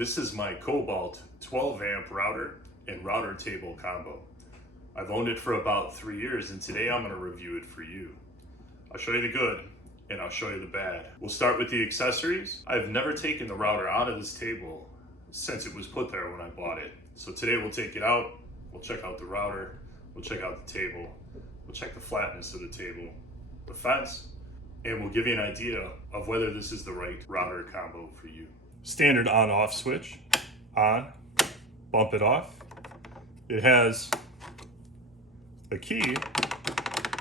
This is my Kobalt 12 amp router and router table combo. I've owned it for about 3 years and today I'm going to review it for you. I'll show you the good and I'll show you the bad. We'll start with the accessories. I've never taken the router out of this table since it was put there when I bought it. So today we'll take it out, we'll check out the router, we'll check out the table, we'll check the flatness of the table, the fence, and we'll give you an idea of whether this is the right router combo for you. Standard on-off switch, on, bump it off. It has a key,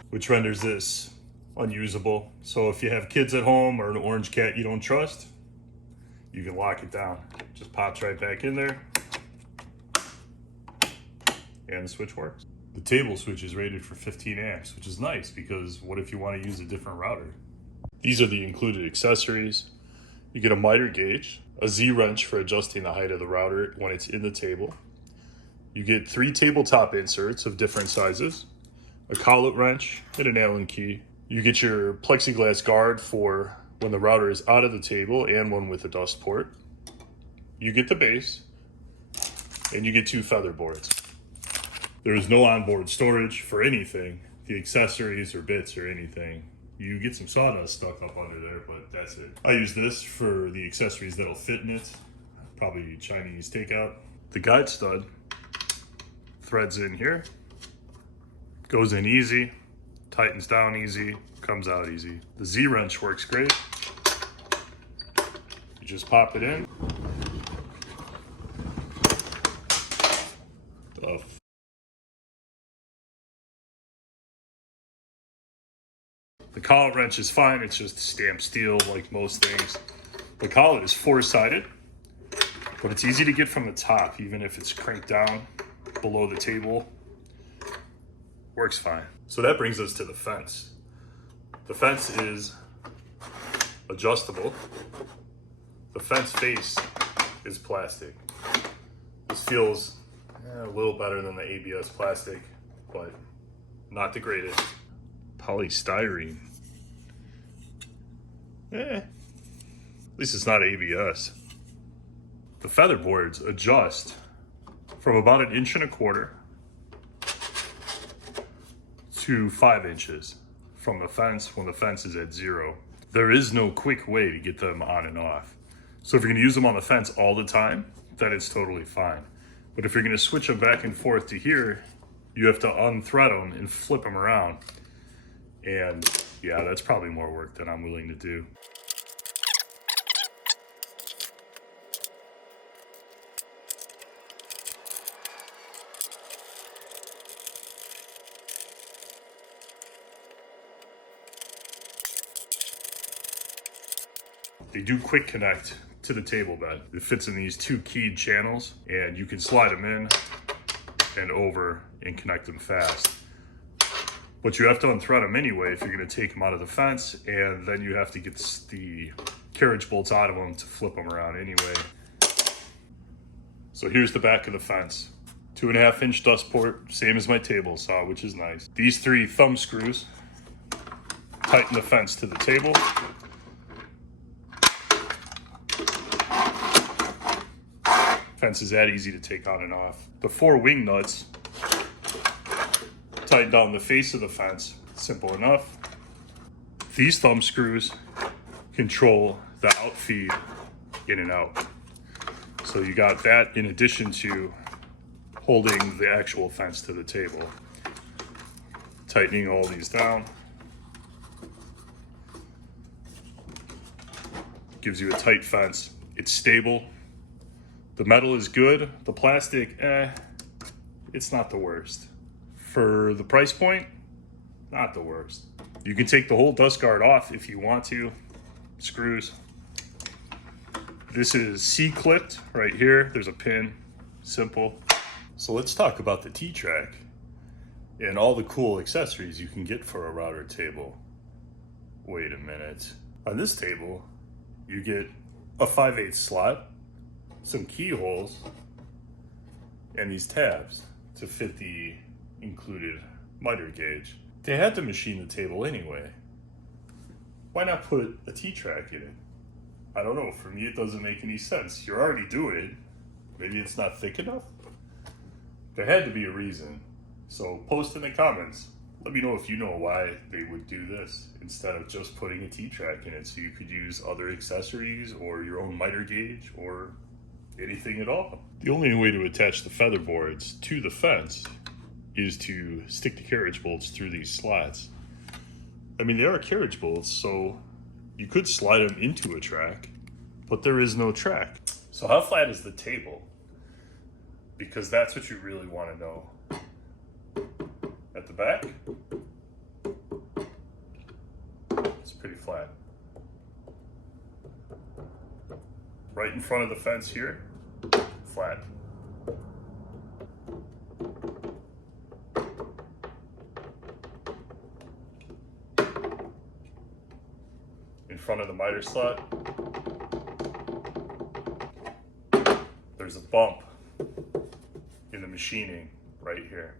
which renders this unusable. So if you have kids at home or an orange cat you don't trust, you can lock it down. Just pops right back in there, and the switch works. The table switch is rated for 15 amps, which is nice because what if you want to use a different router? These are the included accessories. You get a miter gauge, a Z-wrench for adjusting the height of the router when it's in the table. You get 3 tabletop inserts of different sizes, a collet wrench, and an Allen key. You get your plexiglass guard for when the router is out of the table and one with a dust port. You get the base, and you get 2 feather boards. There is no onboard storage for anything, the accessories or bits or anything. You get some sawdust stuck up under there, but that's it. I use this for the accessories that'll fit in it, probably Chinese takeout. The guide stud threads in here, goes in easy, tightens down easy, comes out easy. The Z-wrench works great. You just pop it in. The collet wrench is fine, it's just stamped steel like most things. The collet is 4-sided, but it's easy to get from the top, even if it's cranked down below the table. Works fine. So that brings us to the fence. The fence is adjustable. The fence face is plastic. This feels a little better than the ABS plastic, but not the greatest. Polystyrene. At least it's not ABS. The feather boards adjust from about 1.25 inches to 5 inches from the fence when the fence is at 0. There is no quick way to get them on and off. So if you're gonna use them on the fence all the time, then it's totally fine. But if you're gonna switch them back and forth to here, you have to unthread them and flip them around. And yeah, that's probably more work than I'm willing to do. They do quick connect to the table bed. It fits in these 2 keyed channels and you can slide them in and over and connect them fast. But you have to unthread them anyway if you're going to take them out of the fence, and then you have to get the carriage bolts out of them to flip them around anyway. So here's the back of the fence. 2.5 inch dust port, same as my table saw, which is nice. These 3 thumb screws tighten the fence to the table. Fence is that easy to take on and off. The 4 wing nuts tighten down the face of the fence. Simple enough. These thumb screws control the outfeed in and out. So you got that in addition to holding the actual fence to the table. Tightening all these down gives you a tight fence. It's stable. The metal is good. The plastic, it's not the worst. For the price point, not the worst. You can take the whole dust guard off if you want to. Screws. This is C-clipped right here. There's a pin. Simple. So let's talk about the T-track and all the cool accessories you can get for a router table. Wait a minute. On this table, you get a 5/8 slot, some keyholes, and these tabs to fit the included miter gauge. They had to machine the table anyway. Why not put a T-track in it? I don't know, for me it doesn't make any sense. You're already doing it. Maybe it's not thick enough? There had to be a reason. So post in the comments. Let me know if you know why they would do this instead of just putting a T-track in it, so you could use other accessories or your own miter gauge or anything at all. The only way to attach the feather boards to the fence is to stick the carriage bolts through these slots. I mean, they are carriage bolts, so you could slide them into a track, but there is no track. So how flat is the table? Because that's what you really want to know. At the back, it's pretty flat. Right in front of the fence here, flat. In front of the miter slot, there's a bump in the machining right here.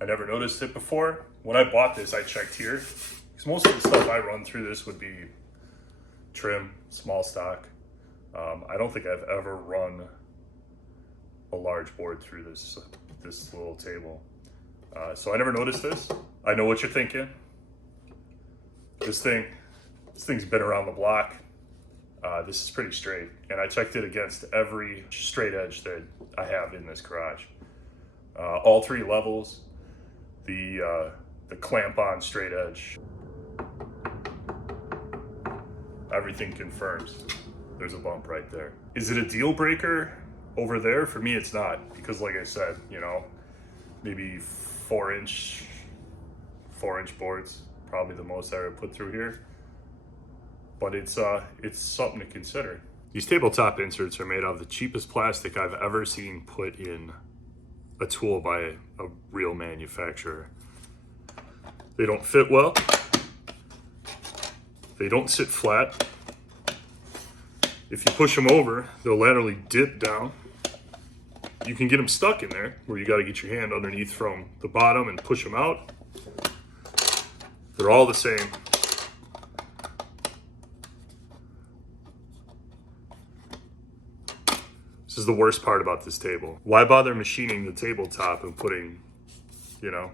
I never noticed it before. When I bought this, I checked here, because most of the stuff I run through this would be trim, small stock. I don't think I've ever run a large board through this little table. So I never noticed this. I know what you're thinking. This thing's been around the block. This is pretty straight, and I checked it against every straight edge that I have in this garage. All three levels, the clamp-on straight edge, everything confirms there's a bump right there. Is it a deal breaker over there? For me, it's not, because like I said, you know, maybe 4-inch boards, probably the most I would put through here. But it's something to consider. These tabletop inserts are made out of the cheapest plastic I've ever seen put in a tool by a real manufacturer. They don't fit well. They don't sit flat. If you push them over, they'll laterally dip down. You can get them stuck in there, where you got to get your hand underneath from the bottom and push them out. They're all the same. This is the worst part about this table. Why bother machining the tabletop and putting, you know,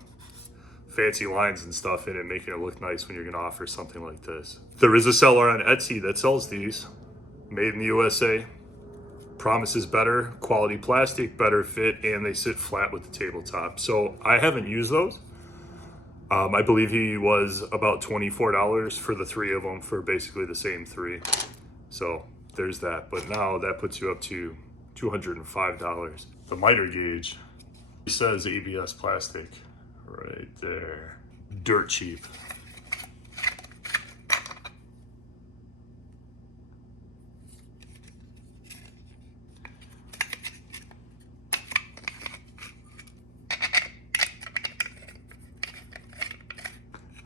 fancy lines and stuff in it, making it look nice when you're gonna offer something like this? There is a seller on Etsy that sells these, made in the USA, promises better quality plastic, better fit, and they sit flat with the tabletop. So I haven't used those. I believe he was about $24 for the three of them for basically the same three. So there's that, but now that puts you up to $205. The miter gauge, it says ABS plastic right there. Dirt cheap.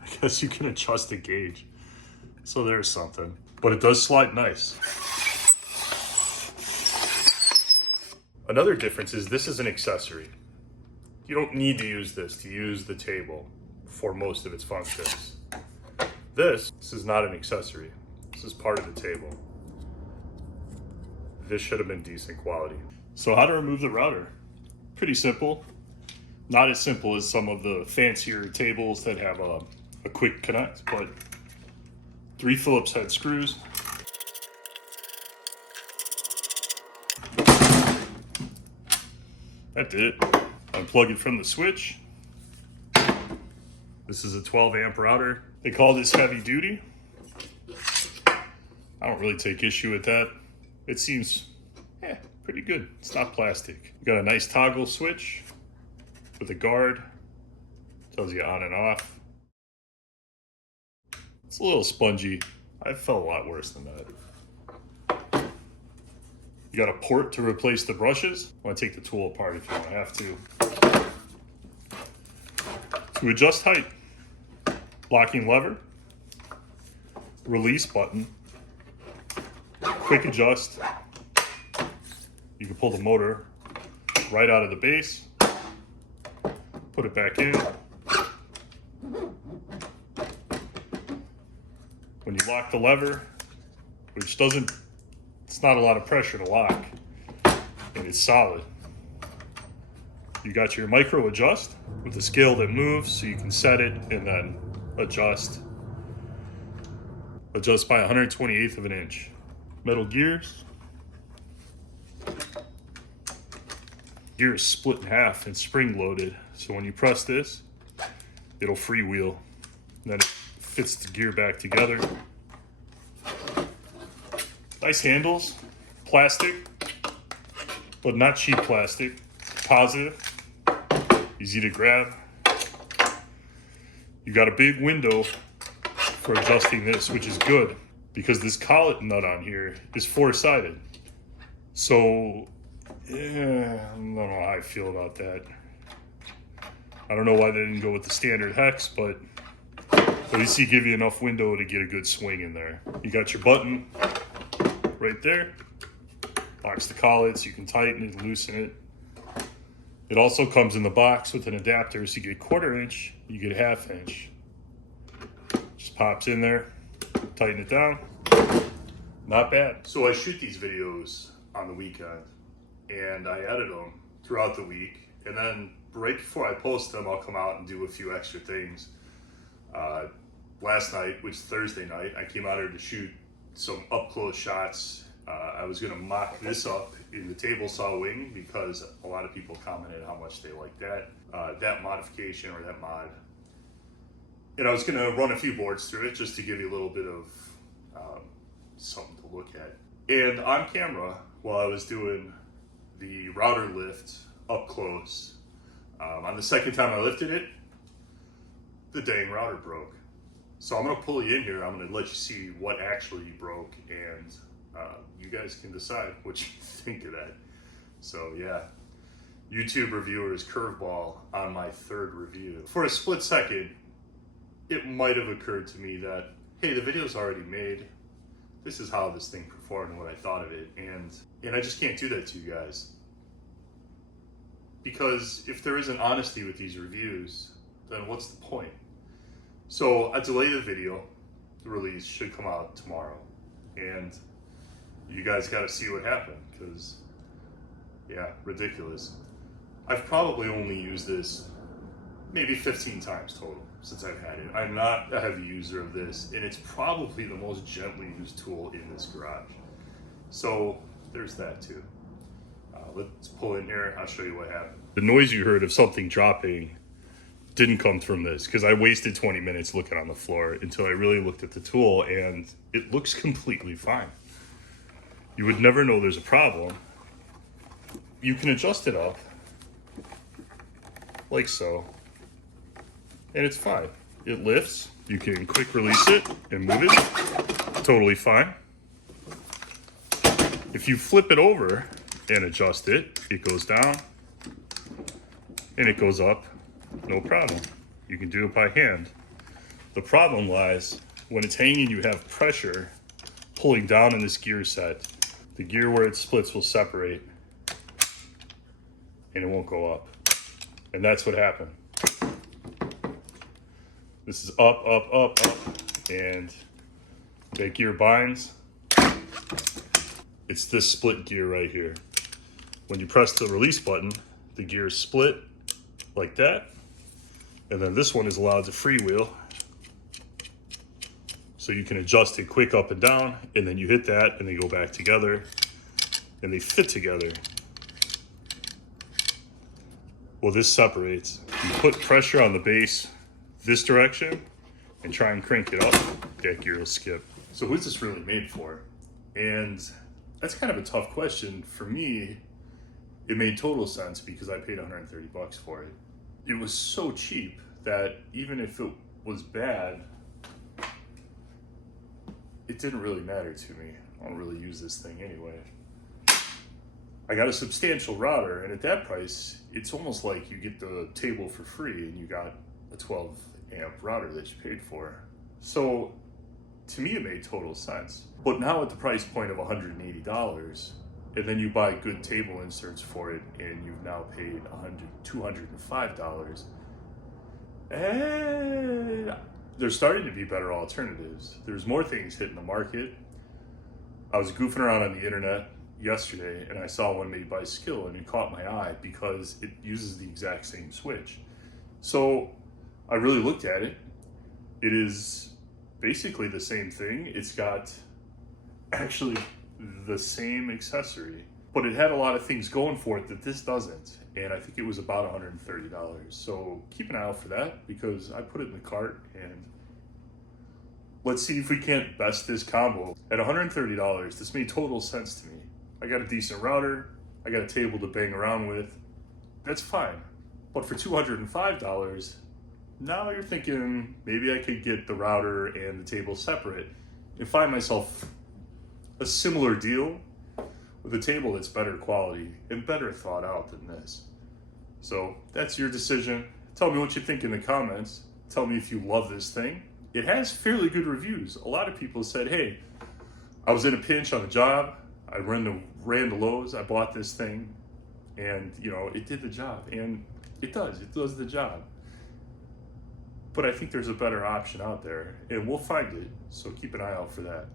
I guess you can adjust the gauge. So there's something. But it does slide nice. Another difference is this is an accessory. You don't need to use this to use the table for most of its functions. This is not an accessory. This is part of the table. This should have been decent quality. So how to remove the router? Pretty simple. Not as simple as some of the fancier tables that have a quick connect, but 3 Phillips head screws. That did it. Unplug it from the switch. This is a 12 amp router. They call this heavy duty. I don't really take issue with that. It seems, pretty good. It's not plastic. You got a nice toggle switch with a guard. Tells you on and off. It's a little spongy. I've felt a lot worse than that. You got a port to replace the brushes. I want to take the tool apart if you want to have to. To adjust height, locking lever, release button, quick adjust. You can pull the motor right out of the base, put it back in. When you lock the lever, which doesn't, it's not a lot of pressure to lock, and it's solid. You got your micro adjust with a scale that moves, so you can set it and then adjust by 1/128th of an inch. Metal gears. Gear is split in half and spring loaded, so when you press this, it'll freewheel. Then it fits the gear back together. Nice handles, plastic, but not cheap plastic. Positive, easy to grab. You got a big window for adjusting this, which is good because this collet nut on here is 4-sided. So, yeah, I don't know how I feel about that. I don't know why they didn't go with the standard hex, but at least you give you enough window to get a good swing in there. You got your button right there. Locks the collets, you can tighten it, loosen it. It also comes in the box with an adapter, so you get 1/4 inch, you get 1/2 inch. Just pops in there, tighten it down. Not bad. So I shoot these videos on the weekend, and I edit them throughout the week, and then right before I post them, I'll come out and do a few extra things. Last night, which is Thursday night, I came out here to shoot some up-close shots. I was going to mock this up in the table saw wing because a lot of people commented how much they liked that modification or that mod. And I was going to run a few boards through it just to give you a little bit of something to look at. And on camera, while I was doing the router lift up close, on the second time I lifted it, the dang router broke. So I'm going to pull you in here. I'm going to let you see what actually broke, and you guys can decide what you think of that. So yeah, YouTube reviewers Curveball on my 3rd review. For a split second, it might have occurred to me that, hey, the video's already made. This is how this thing performed and what I thought of it. And I just can't do that to you guys. Because if there isn't honesty with these reviews, then what's the point? So I delayed the video. The release should come out tomorrow. And you guys got to see what happened, because, yeah, ridiculous. I've probably only used this maybe 15 times total since I've had it. I'm not a heavy user of this, and it's probably the most gently used tool in this garage. So there's that too. Let's pull in here. I'll show you what happened. The noise you heard of something dropping didn't come from this, because I wasted 20 minutes looking on the floor until I really looked at the tool, and it looks completely fine. You would never know there's a problem. You can adjust it up like so, and it's fine. It lifts. You can quick release it and move it. Totally fine. If you flip it over and adjust it, it goes down and it goes up. No problem. You can do it by hand. The problem lies when it's hanging, you have pressure pulling down in this gear set. The gear where it splits will separate and it won't go up. And that's what happened. This is up, up, up, up, and that gear binds. It's this split gear right here. When you press the release button, the gear is split like that. And then this one is allowed to freewheel. So you can adjust it quick up and down, and then you hit that and they go back together and they fit together. Well, this separates. You put pressure on the base this direction and try and crank it up, that gear will skip. So who's this really made for? And that's kind of a tough question. For me, it made total sense because I paid 130 bucks for it. It was so cheap that even if it was bad, it didn't really matter to me. I don't really use this thing anyway. I got a substantial router, and at that price, it's almost like you get the table for free and you got a 12 amp router that you paid for. So to me, it made total sense. But now at the price point of $180, and then you buy good table inserts for it, and you've now paid $205, and there's starting to be better alternatives. There's more things hitting the market. I was goofing around on the internet yesterday and I saw one made by Skill, and it caught my eye because it uses the exact same switch. So I really looked at it. It is basically the same thing. It's got actually the same accessory, but it had a lot of things going for it that this doesn't. And I think it was about $130. So keep an eye out for that, because I put it in the cart, and let's see if we can't best this combo. At $130, this made total sense to me. I got a decent router, I got a table to bang around with. That's fine. But for $205, now you're thinking maybe I could get the router and the table separate and find myself a similar deal with a table that's better quality and better thought out than this. So that's your decision. Tell me what you think in the comments. Tell me if you love this thing. It has fairly good reviews. A lot of people said, hey, I was in a pinch on a job, I ran to Lowe's, I bought this thing, and you know, it did the job. And it does the job. But I think there's a better option out there, and we'll find it, so keep an eye out for that.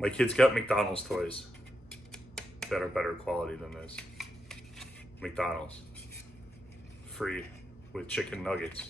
My kids got McDonald's toys that are better quality than this. McDonald's. Free with chicken nuggets.